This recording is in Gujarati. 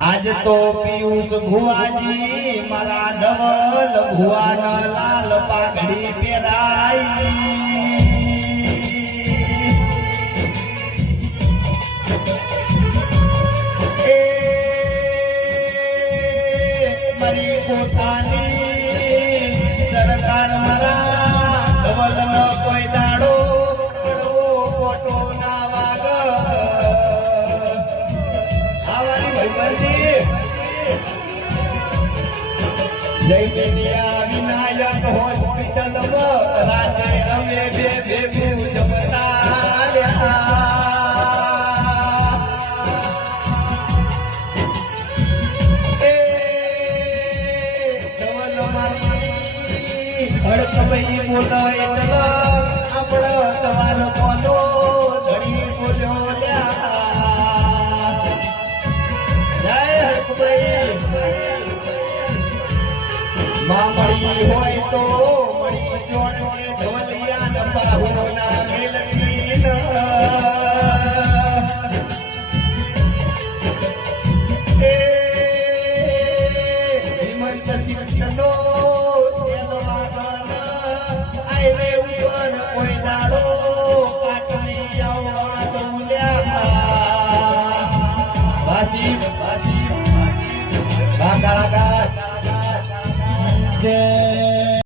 આજ તો પિયુષ ભુવાજી મારા ધવલ ભુવાના લાલ પાઘડી પહેરાઈ મારી પોતાની સરકાર મારા ધવલ ન કોઈ દાડો ફોટો ના વાગ આવાની ભાઈ જય મેડિયા વિનાયક હોસ્પિટલ રાતે રમે બે ભેગું જમતા હડકભાઈ બોલાય એટલે આપણે તમારો કોનો ધડી બોલ્યો લ્યા જય હડકભાઈ માં મળી હોય તો મળી જોડે ધવલિયા ન બાહુ ના મેલકી એ હિમંત સિંહનો કોઈ દાડો કાટલી આવવા દઉલ્યા ભાસી ભાગાળા